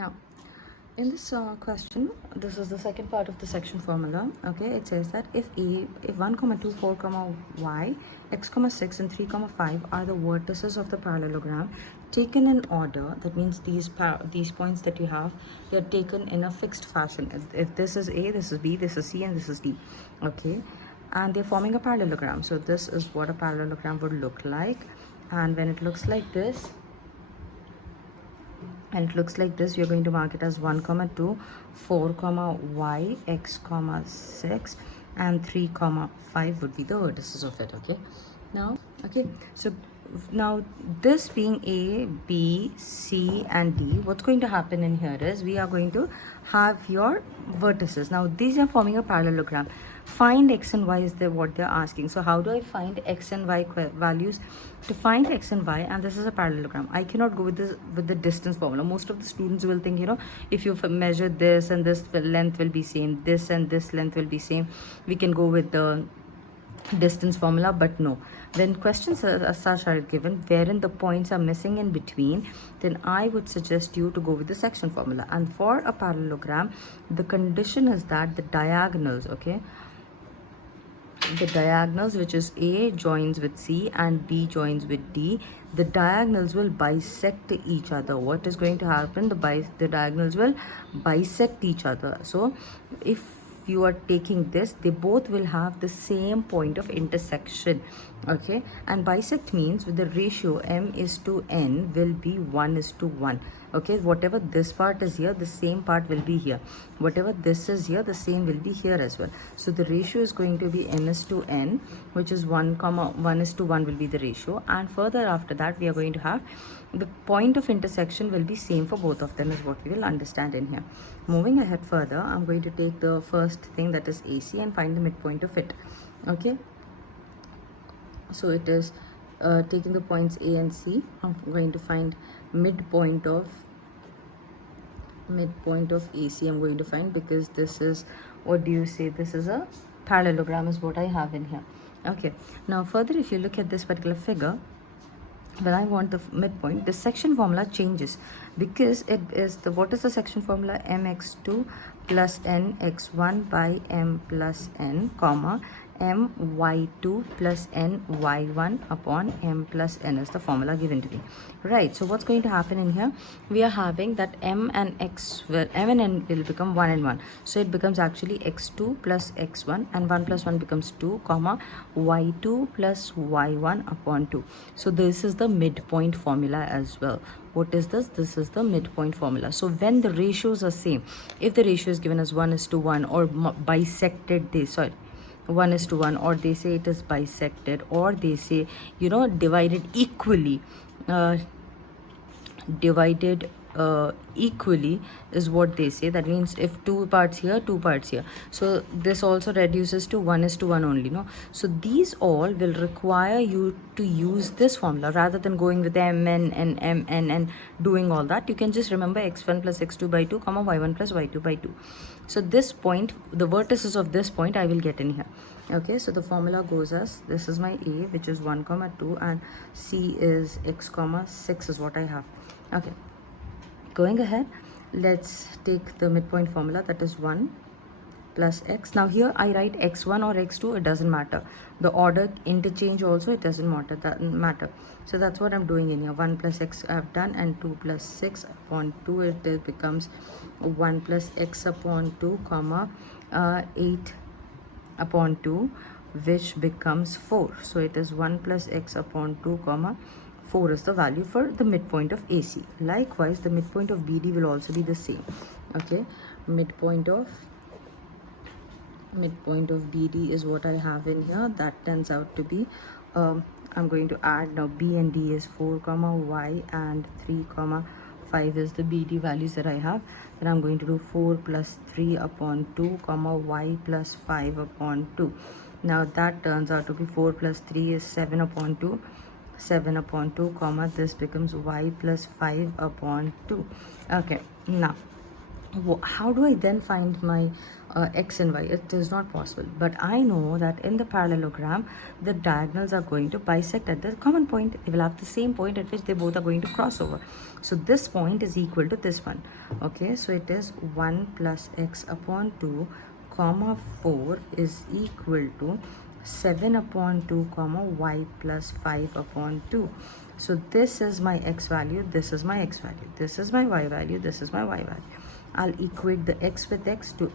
Now, in this question, this is the second part of the section formula. Okay, it says that if 1 comma 2 4 comma y, x comma 6 and 3 comma 5 are the vertices of the parallelogram taken in order, that means these points that you have, they are taken in a fixed fashion. If this is a, this is b, this is c, and this is d. Okay, and they're forming a parallelogram. So this is what a parallelogram would look like. And when it looks like this, and it looks like this, you're going to mark it as 1 comma 2 4 comma y, x comma 6 and 3 comma 5 would be the vertices of it. Okay, so now this being a, b, c and d, what's going to happen in here is we are going to have your vertices. Now these are forming a parallelogram. Find x and y is what they're asking. So how do I find x and y values? To find x and y, and this is a parallelogram, I cannot go with the distance formula. Most of the students will think, if you measure this and this length will be same, this and this length will be same, we can go with the distance formula. But no, when questions as such are given wherein the points are missing in between, then I would suggest you to go with the section formula. And for a parallelogram, the condition is that the diagonals, okay, the diagonals, which is a joins with c and b joins with d, the diagonals will bisect each other. What is going to happen? The diagonals will bisect each other. So if you are taking this, they both will have the same point of intersection. Okay, and bisect means with the ratio m is to n will be 1 is to 1. Okay, whatever this part is here, the same part will be here. Whatever this is here, the same will be here as well. So the ratio is going to be m is to n, which is 1 comma 1 is to 1 will be the ratio. And further after that, we are going to have the point of intersection will be same for both of them, is what we will understand in here. Moving ahead further, I'm going to take the first thing, that is AC, and find the midpoint of it. Okay, so it is taking the points A and C. I'm going to find midpoint of AC. I'm going to find, because this is, what do you say, this is a parallelogram is what I have in here. Okay, now further, if you look at this particular figure, when I want the midpoint, the section formula changes, because it is the, what is the section formula? mx2 plus n x1 by m plus n, comma m y2 plus n y1 upon m plus n is the formula given to me, right? So what's going to happen in here? We are having that m and n will become 1 and 1, so it becomes actually x2 plus x1, and 1 plus 1 becomes 2, comma y2 plus y1 upon 2. So this is the midpoint formula as well. What is this? This is the midpoint formula. So when the ratios are same, if the ratio is given as 1 is to 1, or bisected, 1 is to 1, or they say it is bisected, or they say, divided equally, equally is what they say. That means if 2 parts here, 2 parts here, so this also reduces to 1 is to 1 only, no? So these all will require you to use this formula rather than going with mn and doing all that. You can just remember x1 plus x2 by 2, comma y1 plus y2 by 2. So this point, the vertices of this point I will get in here. Okay, so the formula goes as, this is my a, which is 1 comma 2, and c is x comma 6 is what I have. Okay, going ahead, let's take the midpoint formula, that is 1 plus x. Now here I write x1 or x2, it doesn't matter. The order interchange also, it doesn't matter. So that's what I'm doing in here. 1 plus x I've done, and 2 plus 6 upon 2, it becomes 1 plus x upon 2, comma 8 upon 2, which becomes 4. So it is 1 plus x upon 2, comma 4 is the value for the midpoint of AC. Likewise, the midpoint of BD will also be the same. Okay, midpoint of BD is what I have in here. That turns out to be, I'm going to add now, B and D is 4 comma y, and 3 comma 5 is the BD values that I have. Then I'm going to do 4 plus 3 upon 2, comma y plus 5 upon 2. Now that turns out to be 4 plus 3 is 7 upon 2. 7 upon 2, comma this becomes y plus 5 upon 2. Okay, now how do I then find my x and y. It is not possible. But I know that in the parallelogram, the diagonals are going to bisect at the common point. They will have the same point at which they both are going to cross over. So this point is equal to this one. Okay, so it is 1 plus x upon 2 comma 4 is equal to 7 upon 2 comma y plus 5 upon 2. So this is my x value, this is my x value, this is my y value, this is my y value. I'll equate the x with x to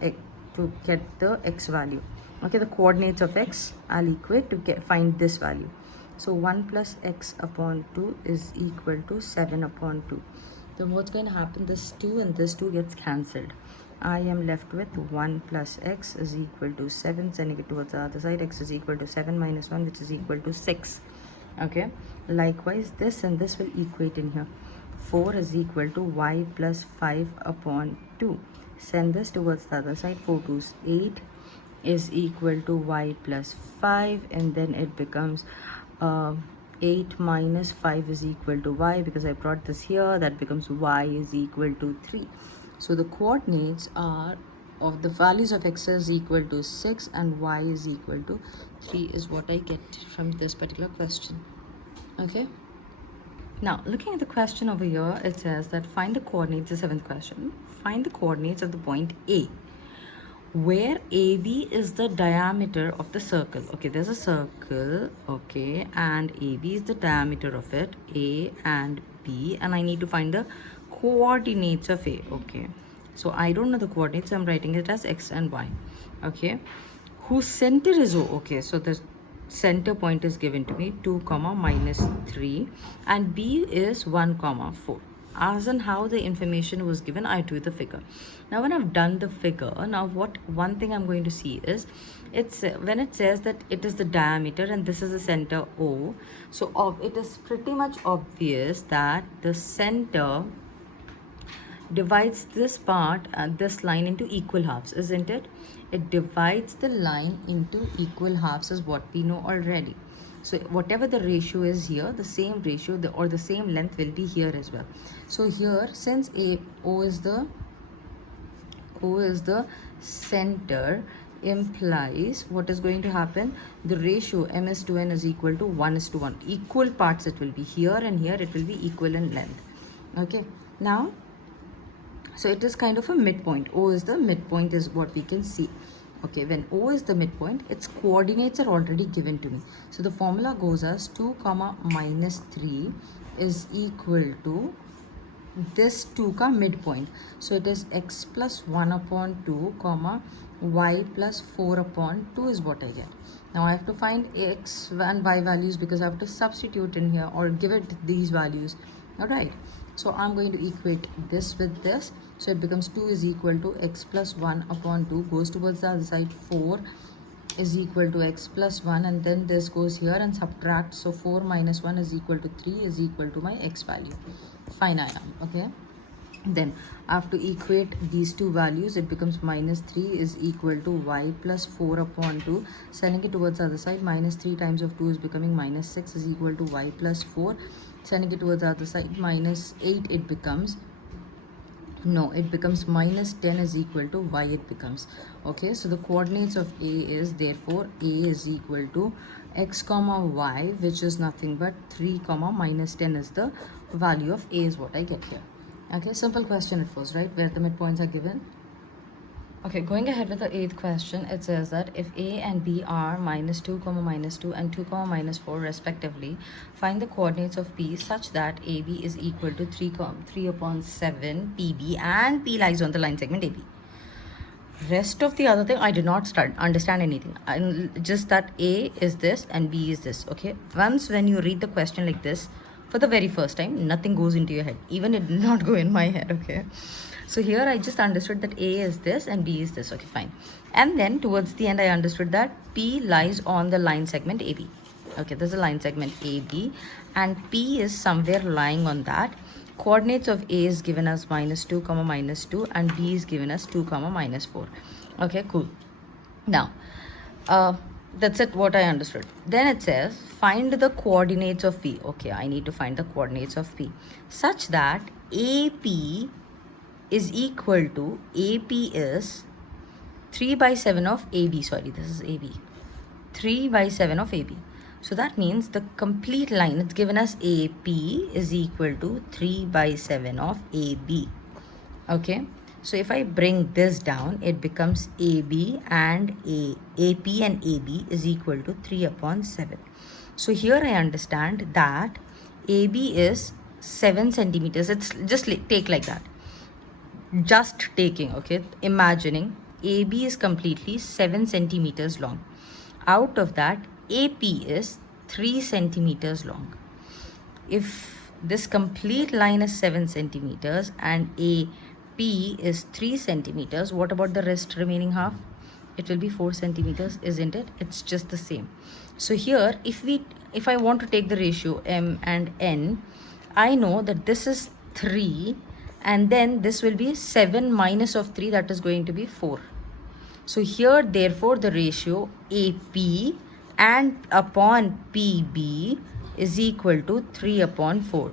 get the x value. Okay, the coordinates of x I'll equate to find this value. So 1 plus x upon 2 is equal to 7 upon 2. Then what's going to happen? This 2 and this 2 gets cancelled. I am left with 1 plus x is equal to 7, sending it towards the other side. X is equal to 7 minus 1, which is equal to 6. Okay, likewise this and this will equate in here. 4 is equal to y plus 5 upon 2. Send this towards the other side. 4 2's 8 is equal to y plus 5, and then it becomes 8 minus 5 is equal to y. Because I brought this here, that becomes y is equal to 3. So the coordinates are of the values of x is equal to 6 and y is equal to 3 is what I get from this particular question. Okay, now looking at the question over here, it says that find the coordinates, the seventh question, find the coordinates of the point A where AB is the diameter of the circle. Okay, there's a circle, okay, and AB is the diameter of it, A and B, and I need to find the coordinates of A. Okay, so I don't know the coordinates, I'm writing it as x and y. Okay, whose center is O. Okay, so the center point is given to me 2 comma minus 3 and B is 1 comma 4. As and how the information was given, I do the figure. Now when I've done the figure, now one thing I'm going to see is it's when it says that it is the diameter and this is the center O, so it is pretty much obvious that the center divides this part and this line into equal halves, isn't it? It divides the line into equal halves is what we know already. So whatever the ratio is here, the same ratio or the same length will be here as well. So here, since O is the center, implies what is going to happen, the ratio m is to n is equal to 1 is to 1. Equal parts it will be here and here, it will be equal in length. Okay, now so it is kind of a midpoint. O is the midpoint is what we can see. Okay, when O is the midpoint, its coordinates are already given to me. So the formula goes as 2 comma minus 3 is equal to this 2 ka midpoint. So it is x plus 1 upon 2 comma y plus 4 upon 2 is what I get. Now I have to find x and y values because I have to substitute in here or give it these values. Alright, so I'm going to equate this with this. So it becomes 2 is equal to x plus 1 upon 2 goes towards the other side. 4 is equal to x plus 1 and then this goes here and subtract. So 4 minus 1 is equal to 3 is equal to my x value. Fine, I am. Okay. Then I have to equate these two values. It becomes minus 3 is equal to y plus 4 upon 2. Sending it towards the other side. Minus 3 times of 2 is becoming minus 6 is equal to y plus 4. Sending it towards the other side. Minus 8 it becomes. No, it becomes minus 10 is equal to y it becomes. Okay, so the coordinates of A is therefore A is equal to x comma y, which is nothing but 3 comma minus 10 is the value of A is what I get here. Okay, simple question it was, right, where the midpoints are given. Okay, going ahead with the 8th question, it says that if A and B are minus 2 comma minus 2 and 2 comma minus 4 respectively, find the coordinates of P such that AB is equal to 3 upon 7 PB and P lies on the line segment AB. Rest of the other thing I did not understand anything. Just that A is this and B is this. Okay, once when you read the question like this for the very first time, nothing goes into your head. Even it did not go in my head. Okay, so here I just understood that A is this and B is this. Okay, fine. And then towards the end I understood that P lies on the line segment AB. Okay, there's a line segment AB and P is somewhere lying on that. Coordinates of A is given as minus 2 comma minus 2 and B is given as 2 comma minus 4. Okay, cool. Now that's it what I understood. Then it says find the coordinates of P. Okay, I need to find the coordinates of P such that AP is equal to, AP is 3 by 7 of AB. Sorry, this is AB. 3 by 7 of AB. So that means the complete line, it's given as AP is equal to 3 by 7 of AB. Okay, so if I bring this down, it becomes AB and AP and AB is equal to 3 upon 7. So here I understand that AB is 7 centimeters. It's just take like that. Just taking, okay, imagining AB is completely 7 centimeters long. Out of that, AP is 3 centimeters long. If this complete line is 7 centimeters and AP is 3 centimeters, what about the rest remaining half? It will be 4 centimeters, isn't it? It's just the same. So here, if I want to take the ratio M and N, I know that this is 3 and then this will be 7 minus of 3, that is going to be 4. So here, therefore, the ratio AP and upon PB is equal to 3 upon 4.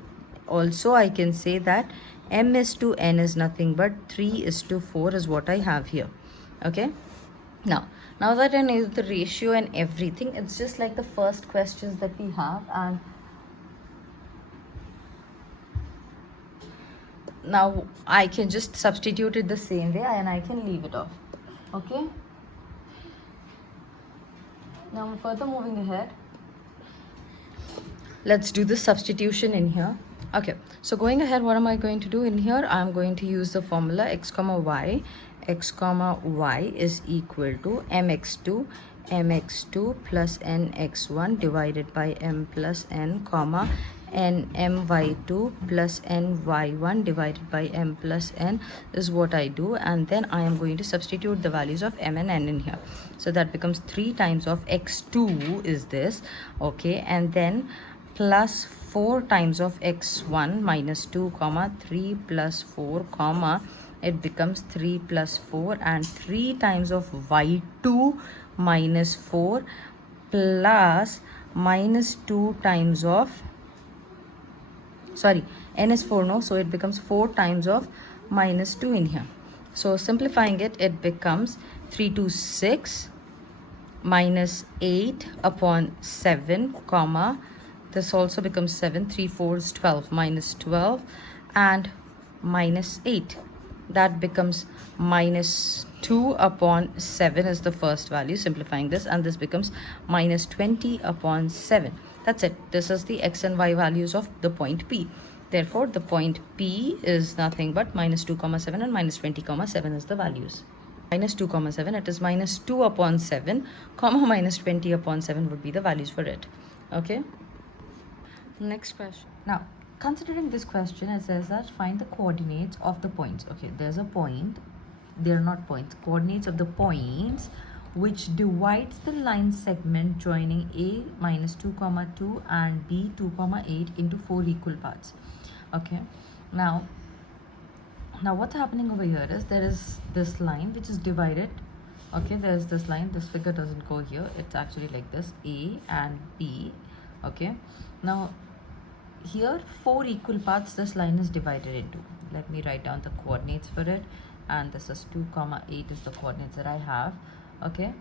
Also, I can say that M is to N is nothing but 3 is to 4 is what I have here. Okay. Now that I know the ratio and everything, it's just like the first questions that we have, and now I can just substitute it the same way and I can leave it off. Okay. Now further moving ahead, let's do the substitution in here. Okay, so going ahead, what am I going to do in here? I'm going to use the formula x comma y is equal to mx2 plus nx1 divided by m plus n comma nmy2 plus ny1 divided by m plus n is what I do, and then I am going to substitute the values of m and n in here. So that becomes 3 times of x2 is this, okay, and then plus 4 times of x1 minus 2 comma 3 plus 4 comma it becomes 3 plus 4 and 3 times of y2 minus 4 plus minus 2 times of, sorry, n is 4, no, so it becomes 4 times of minus 2 in here. So simplifying it, it becomes 3 to 6 minus 8 upon 7 comma, this also becomes 7, 3 4 is 12, minus 12 and minus 8. That becomes minus 2 upon 7 is the first value, simplifying this, and this becomes minus 20 upon 7. That's it. This is the x and y values of the point P. Therefore, the point P is nothing but minus 2 comma 7 and minus 20 comma 7 is the values. Minus 2 comma 7, it is minus 2 upon 7 comma minus 20 upon 7 would be the values for it. Okay. Next question. Now, considering this question, it says that find the coordinates of the points. Okay, there's a point. They're not points. Coordinates of the points which divides the line segment joining A minus 2 comma 2 and B 2 comma 8 into 4 equal parts. Okay. Now what's happening over here is there is this line which is divided. Okay, there's this line. This figure doesn't go here. It's actually like this, A and B. Okay. Now here 4 equal parts this line is divided into. Let me write down the coordinates for it, and this is 2 comma 8 is the coordinates that I have. Okay.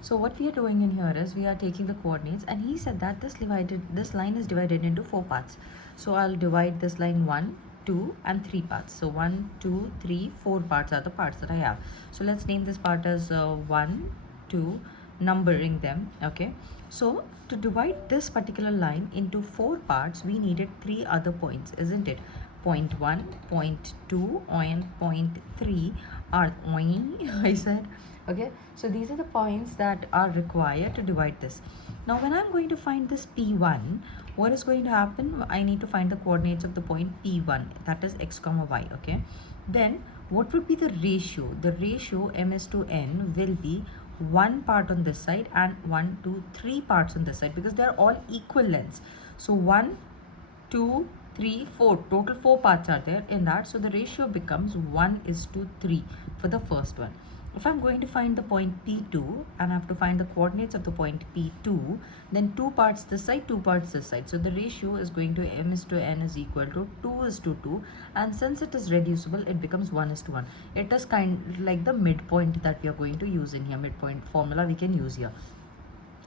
So what we are doing in here is we are taking the coordinates, and he said that this line is divided into 4 parts. So I'll divide this line 1, 2 and 3 parts. So 1, 2, 3, 4 parts are the parts that I have. So let's name this part as 1, 2, numbering them. Okay, so to divide this particular line into 4 parts, we needed 3 other points, isn't it? Point 1, point 2 and point 3 are I said. Okay, so these are the points that are required to divide this. Now when I'm going to find this P1, what is going to happen? I need to find the coordinates of the point P1, that is x comma y. Okay, then what would be the ratio? The ratio m is to n will be 1 part on this side and 1, 2, 3 parts on this side, because they are all equal lengths. So 1, 2, 3, 4, total 4 parts are there in that. So the ratio becomes 1 is to 3 for the first one. if I'm going to find the point P2 and I have to find the coordinates of the point P2, then 2 parts this side, 2 parts this side. So the ratio is going to m is to n is equal to 2 is to 2, and since it is reducible, it becomes 1 is to 1. It is kind like the midpoint that we are going to use in here, midpoint formula we can use here.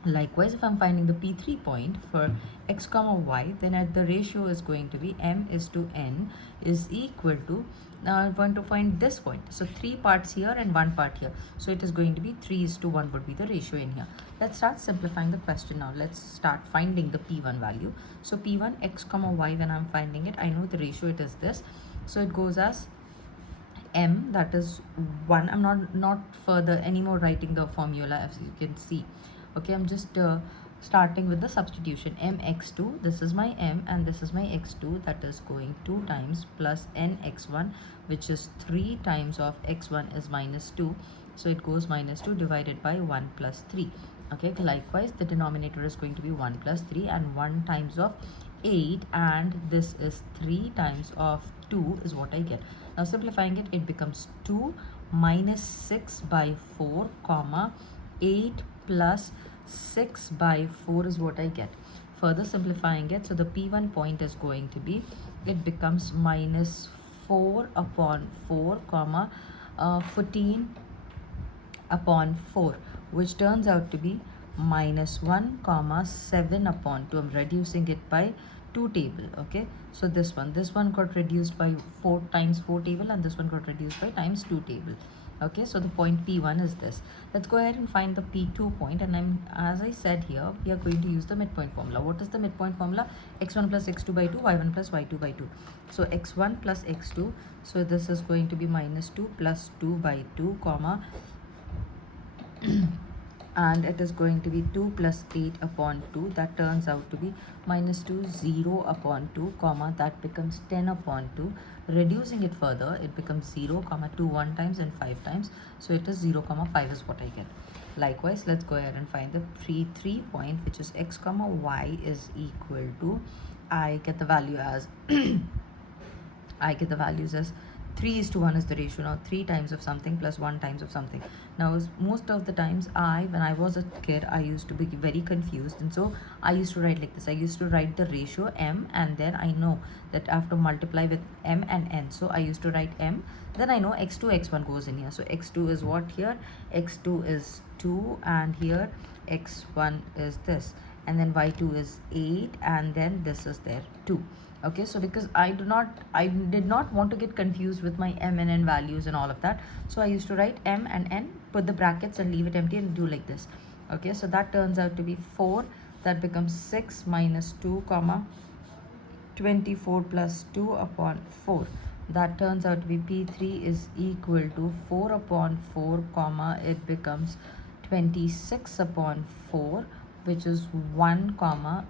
Likewise, if I'm finding the P3 point for x comma y, then at the ratio is going to be m is to n is equal to, now I'm going to find this point. So 3 parts here and 1 part here. So it is going to be 3 is to 1 would be the ratio in here. Let's start simplifying the question now. Let's start finding the P1 value. So P1 x comma y, when I'm finding it, I know the ratio it is this. So it goes as m, that is 1. I'm not further anymore writing the formula, as you can see. Okay, I'm just starting with the substitution. mx2, this is my m and this is my x2, that is going 2 times plus n x1, which is 3 times of x1 is minus 2, so it goes minus 2 divided by 1 plus 3. Okay, likewise the denominator is going to be 1 plus 3, and 1 times of 8, and this is 3 times of 2 is what I get. Now simplifying it, it becomes 2 minus 6 by 4 comma 8 plus 6 by 4 is what I get. Further simplifying it, so the P1 point is going to be, it becomes minus 4 upon 4 comma 14 upon 4, which turns out to be minus 1 comma 7 upon 2. I'm reducing it by 2 table. Okay, so this one got reduced by 4 times 4 table, and this one got reduced by times 2 table. Okay, so the point P1 is this. Let's go ahead and find the P2 point, and as I said here, we are going to use the midpoint formula. What is the midpoint formula? x1 plus x2 by 2, y1 plus y2 by 2. So x1 plus x2, so this is going to be minus 2 plus 2 by 2 comma and it is going to be 2 plus 8 upon 2, that turns out to be minus 2, 0 upon 2 comma, that becomes 10 upon 2. Reducing it further, it becomes 0 comma 2 1 times and 5 times, so it is 0 comma 5 is what I get. Likewise, let's go ahead and find the P3 point, which is x comma y is equal to, I get the value as I get the values as 3 is to 1 is the ratio. Now 3 times of something plus 1 times of something. Now most of the times when I was a kid, I used to be very confused, and so I used to write like this. I used to write the ratio m, and then I know that I have to multiply with m and n. So I used to write m, then I know x2 x1 goes in here. So x2 is what here? x2 is 2, and here x1 is this, and then y2 is 8, and then this is there 2. Okay, so because I did not want to get confused with my m and n values and all of that, so I used to write m and n, put the brackets and leave it empty and do like this. Okay, so that turns out to be 4, that becomes 6 minus 2 comma 24 plus 2 upon 4, that turns out to be P3 is equal to 4 upon 4 comma, it becomes 26 upon 4, which is 1 comma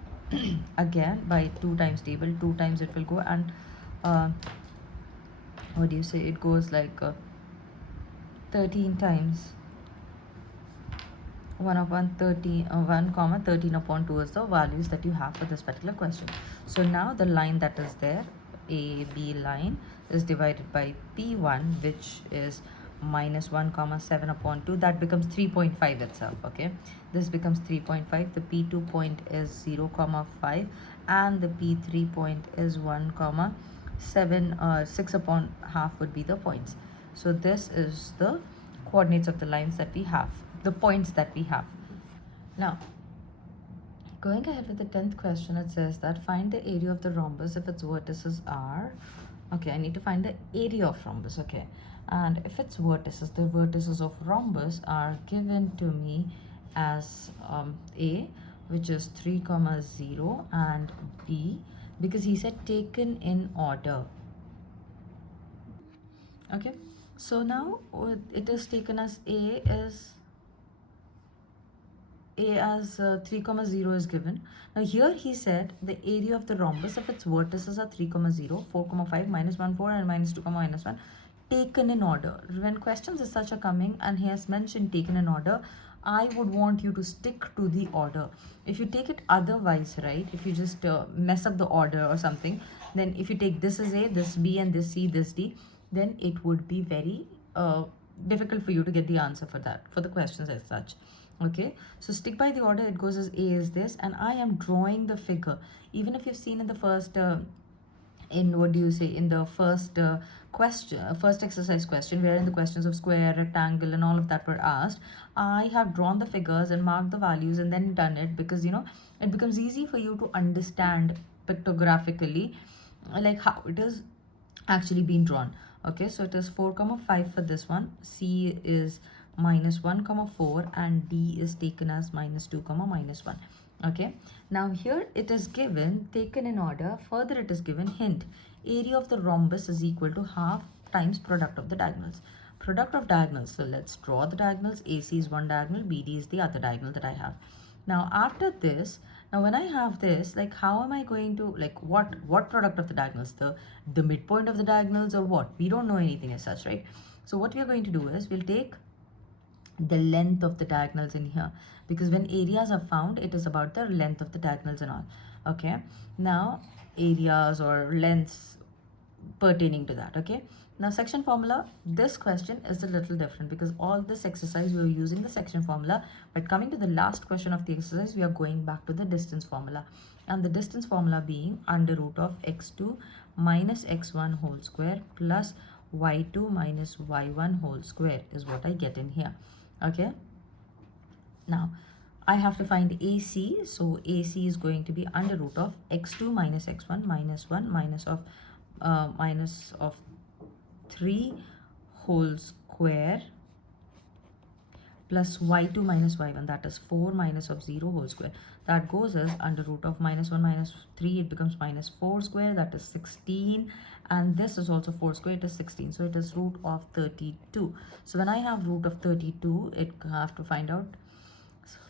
again by 2 times table, 2 times it will go, and what do you say, it goes like 13 times 1 upon 30, 1 comma 13 upon 2 is the values that you have for this particular question. So now the line that is there, a b line, is divided by P1, which is minus 1 comma 7 upon 2, that becomes 3.5 itself. Okay, this becomes 3.5. The P2 point is 0 comma 5, and the P3 point is 1 comma 7, 6 upon half would be the points. So this is the coordinates of the lines that we have, the points that we have. Now going ahead with the 10th question, it says that find the area of the rhombus if its vertices are, okay, I need to find the area of rhombus. Okay, and if its vertices, the vertices of rhombus are given to me as a, which is 3 comma 0, and b, because he said taken in order. Okay, so now it is taken as a as 3 comma 0 is given. Now here he said the area of the rhombus if its vertices are 3 comma 0, 4 comma 5, minus 1 4, and minus 2 comma minus 1, taken in order. When questions as such are coming and he has mentioned taken in order, I would want you to stick to the order. If you take it otherwise, right, if you just mess up the order or something, then if you take this as a, this b, and this c, this d, then it would be very difficult for you to get the answer for that, for the questions as such. Okay, so stick by the order. It goes as A is this, and I am drawing the figure. Even if you've seen in the first in what do you say, in the first first exercise question, wherein the questions of square, rectangle and all of that were asked, I have drawn the figures and marked the values and then done it, because you know, it becomes easy for you to understand pictographically like how it is actually been drawn. Okay, so it is 4 comma 5 for this one, C is minus 1 comma 4, and D is taken as minus 2 comma minus 1. Okay, now here it is given, taken in order. Further it is given, hint, area of the rhombus is equal to half times product of the diagonals. Product of diagonals, so let's draw the diagonals. AC is one diagonal, BD is the other diagonal that I have. Now after this, now when I have this, like how am I going to, like what product of the diagonals, the midpoint of the diagonals or what? We don't know anything as such, right? So what we are going to do is we'll take the length of the diagonals in here, because when areas are found, it is about the length of the diagonals and all. Okay, now areas or lengths pertaining to that. Okay, now section formula, this question is a little different because all this exercise we are using the section formula, but coming to the last question of the exercise, we are going back to the distance formula, and the distance formula being under root of x2 minus x1 whole square plus y2 minus y1 whole square is what I get in here. Okay, now I have to find AC, so AC is going to be under root of x2 minus x1 minus 1 minus of 3 whole square plus y2 minus y1, that is 4 minus of 0 whole square. That goes as under root of minus 1 minus 3, it becomes minus 4 square, that is 16, and this is also 4 square, it is 16, so it is root of 32. So when I have root of 32, it have to find out,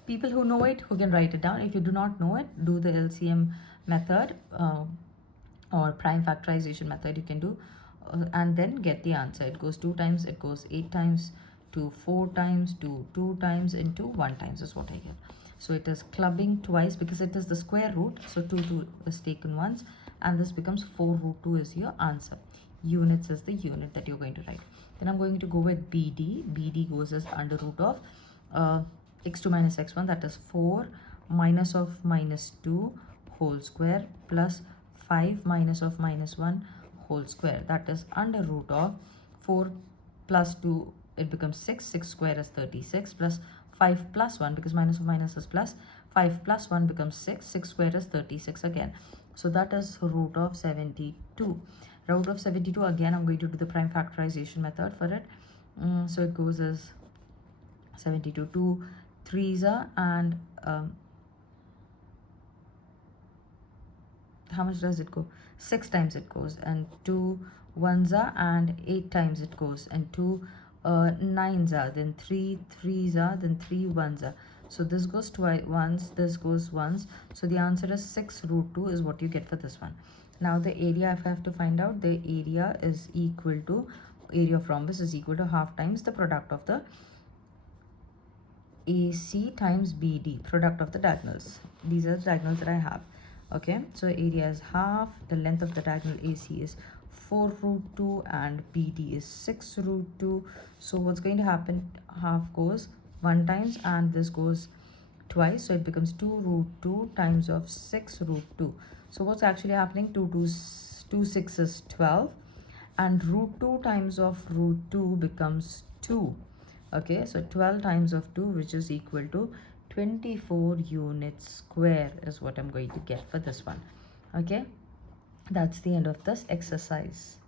people who know it, who can write it down. If you do not know it, do the LCM method or prime factorization method you can do, and then get the answer. It goes 2 times, it goes 8 times, to 4 times, to 2 times, into 1 times is what I get. So it is clubbing twice because it is the square root, so 2 is taken once, and this becomes 4 root 2 is your answer. Units is the unit that you're going to write. Then I'm going to go with BD. BD goes as under root of x2 minus x1, that is 4 minus of minus 2 whole square plus 5 minus of minus 1 whole square, that is under root of 4 plus 2, it becomes 6, 6 square is 36, plus 5 plus 1, because minus of minus is plus, 5 plus 1 becomes 6, 6 square is 36 again. So that is root of 72. Root of 72, again I'm going to do the prime factorization method for it. So it goes as 72, 2 3s are, and how much does it go? 6 times it goes, and 2 1s are, and 8 times it goes, and 2 9s are, then 3 3s are, then 3 1s are. So this goes twice once, this goes once. So the answer is 6 root 2 is what you get for this one. Now the area, if I have to find out, the area is equal to, area of rhombus is equal to half times the product of the AC times BD, product of the diagonals. These are the diagonals that I have. Okay, so area is half, the length of the diagonal AC is 4 root 2, and BD is 6 root 2. So what's going to happen, half goes 1 times and this goes twice, so it becomes 2 root 2 times of 6 root 2. So what's actually happening, 2 6 is 12, and root 2 times of root 2 becomes 2. Okay, so 12 times of 2, which is equal to 24 units square is what I'm going to get for this one. Okay, that's the end of this exercise.